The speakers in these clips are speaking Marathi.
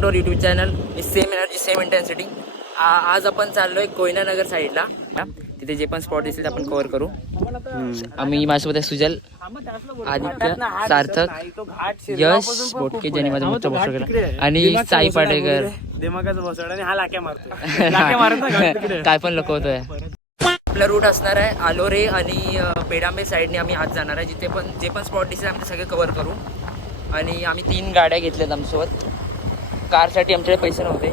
Welcome to our YouTube channel same energy same intensity. आज आपण चाललोय कोयना नगर साईडला. तिथे जे पण स्पॉट दिसतील आपण कव्हर करू. आम्ही माझ्यासोबत सुजल, आदित्य, सार्थक, यश बोटके ज्यांनी माझा मित्र बसवला केला आणि साई पाटेकर दिमागाचा बसवला आणि हा लाक्या मारतो. काय पण लकवतोय. आपला रूट असणार आहे आलोरे आणि पेडांबे साईडने आम्ही आज जाणार आहे. जिथे पण जे पण स्पॉट दिसतील आम्ही ते सगळे कव्हर करू. आणि आम्ही 3 गाड्या घेतल्यात आमच्यासोबत. कारसाठी आमच्याकडे पैसे नव्हते.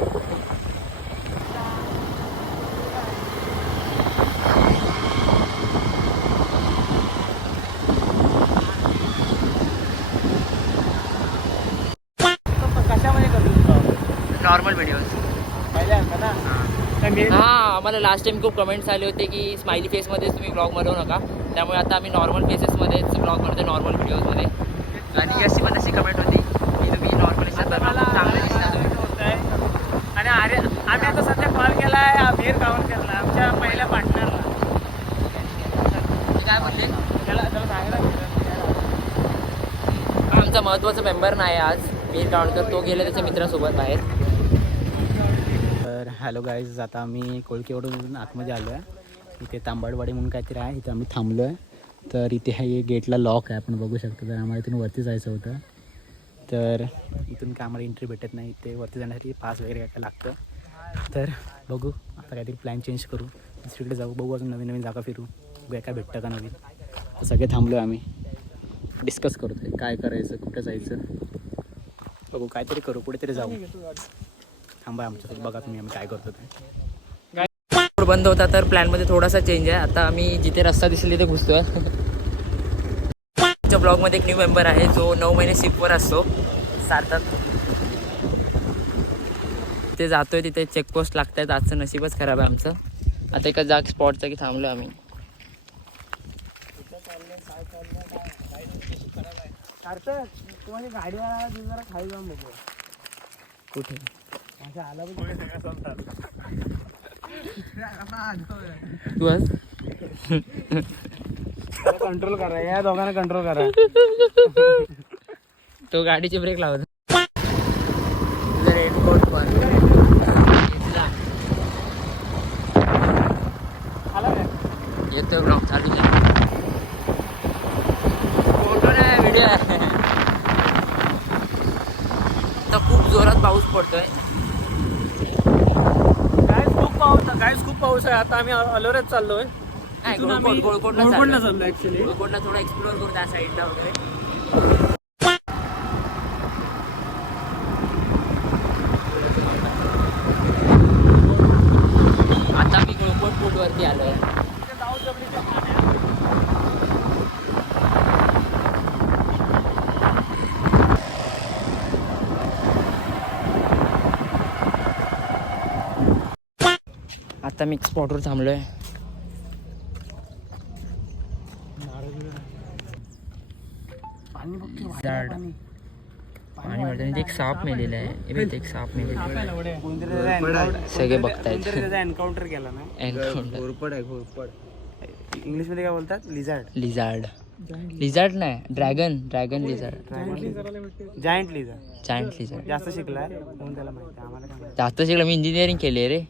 कशामध्ये करतो नॉर्मल व्हिडिओज. हां, आम्हाला लास्ट टाइम खूप कमेंट्स आले होते की स्माइली फेसमध्येच तुम्ही ब्लॉग बनवू नका. त्यामुळे आता आम्ही नॉर्मल फेसेसमध्येच ब्लॉग बनवतो, नॉर्मल व्हिडिओजमध्ये. आणि अशी पण अशी कमेंट होती की तुम्ही नॉर्मल चांगले दिसता तुम्ही. आणि अरे आम्ही आता सध्या कॉल केला आहे अभिर गावणकरला, आमच्या पहिल्या पार्टनरला. काय बोलले? त्याला सांगायला आमचा महत्त्वाचा मेंबर नाही आज वीर गावणकर. तो गेला त्याच्या मित्रासोबत बाहेर. तर हॅलो गाईज, आता आम्ही कोळकेवडून आतमध्ये आलो आहे. इथे तांबडवाडी म्हणून काहीतरी आहे, इथे आम्ही थांबलो आहे. तर इथे हे गेटला लॉक आहे, आपण बघू शकतो. तर आम्हाला इथून वरती जायचं होतं, तर इथून काय आम्हाला एंट्री भेटत नाही. ते वरती जाण्यासाठी पास वगैरे काय लागतं. तर बघू आता काहीतरी प्लॅन चेंज करू, दुसरीकडे जाऊ, बघू अजून नवीन नवीन जागा फिरू, बघूया काय भेटतं का नवीन. तर सगळे थांबलो आहे, आम्ही डिस्कस करतो काय करायचं, कुठं जायचं, बघू काहीतरी करू, कुठेतरी जाऊ. थांबा आमच्यासोबत, बघा तुम्ही आम्ही काय करतो ते. रोड बंद होता तर प्लॅनमध्ये थोडासा चेंज आहे. आता आम्ही जिथे रस्ता दिसेल तिथे घुसतोय. आमच्या ब्लॉगमध्ये एक न्यू मेंबर आहे जो 9 महिने शिपवर असतो, सार्थक. ते जातोय, तिथे चेकपोस्ट लागत आहेत. आजचं नशीबच खराब आहे आमचं. आता एका जाग स्पॉटचा की थांबलो आम्ही. तुम्हाला गाडीवाला जरा खाली जाऊन बघू कुठे आला तू आज कंट्रोल करा, या दोघांना कंट्रोल करा. तो गाडीचे ब्रेक लावतो. तुझा रेनकोट पण आला काय येतोय. ब्लॉग चालू आहे, फोटो नाही व्हिडिओ आहे. आता खूप जोरात पाऊस पडतोय. गाईस खूप पाऊस आहे. आता आम्ही अलोऱ्यात चाललोय. नाही, गोळकोटला चाललो ऍक्च्युली. गोळकोटला थोडा एक्सप्लोर करू त्या साईडला वगैरे. आता मी गोळकोट फूटवरती आलोय. आता मी स्पॉटवर थांबलोय. पाणी वाढतं. एक साप मेलेला आहे. एक साप मेलेला आहे. सगळे बघतायत. एन्काउंटर केला ना. एन्काउंटर. घोरपड आहे, घोरपड. इंग्लिश मध्ये काय बोलतात? लिझार्ड. लिझार्ड नाही, dragon lizard. Giant lizard. Giant lizard. जास्त शिकलाय म्हणून त्याला माहिती. आम्हाला काय माहिती. जास्त शिकलं, मी इंजिनिअरिंग केली आहे रे.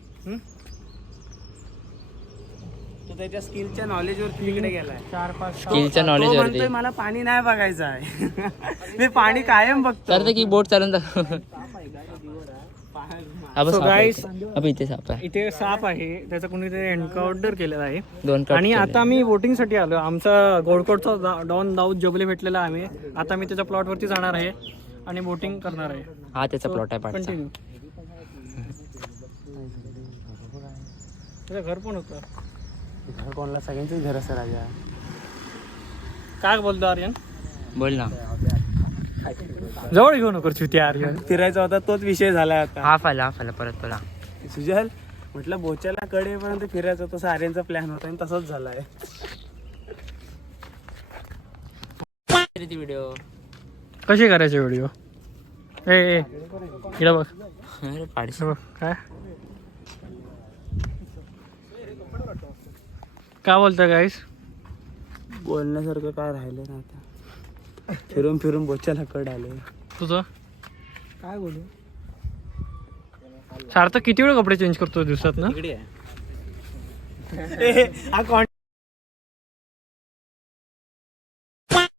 तो त्याच्या स्किलच्या नॉलेजवर तिकडे गेलाय. 4-5 स्किलच्या नॉलेज वरती. मला पाणी नाही बघायचं आहे. मी पाणी कायम बघतो. तर की बोट चालून दाखव. इथे साप आहे. इथे साप आहे, त्याचा कोणीतरी एन्काउंटर केलेला आहे. 2 कट आणि आता मी बोटिंग साठी आलो. आमचा गोळकोटचा डॉन दाऊद जबले भेटलेला आहे. आता मी त्याच्या प्लॉट वरती जाणार आहे आणि बोटिंग करणार आहे. हा त्याचा प्लॉट आहे पाठचा. कंटिन्यू. त्याचं घर पण होतं. घर कोणाला? सगळ्यांचंच घर असं राजा. काय बोलतो आर्यन? बोल ना. जवळ घेऊ नको त्या आर्यन. फिरायचा होता तोच विषय झाला आता. हाफ आला परत तुला. सुजल म्हटलं बोच्याला कडेपर्यंत फिरायचं, तसं आर्यनचा प्लॅन होता आणि तसंच झालाय. व्हिडिओ कसे करायचे व्हिडिओ? इकडे बघ. पाडशी बघ काय बोलताय गाईस? बोलण्यासारखं काय राहिलं ना आता. फिरून बोच्याला कड आले. तुझं काय बोलू? सार्थक किती वेळ कपडे चेंज करतो दिवसात ना? इकडे आहे. हा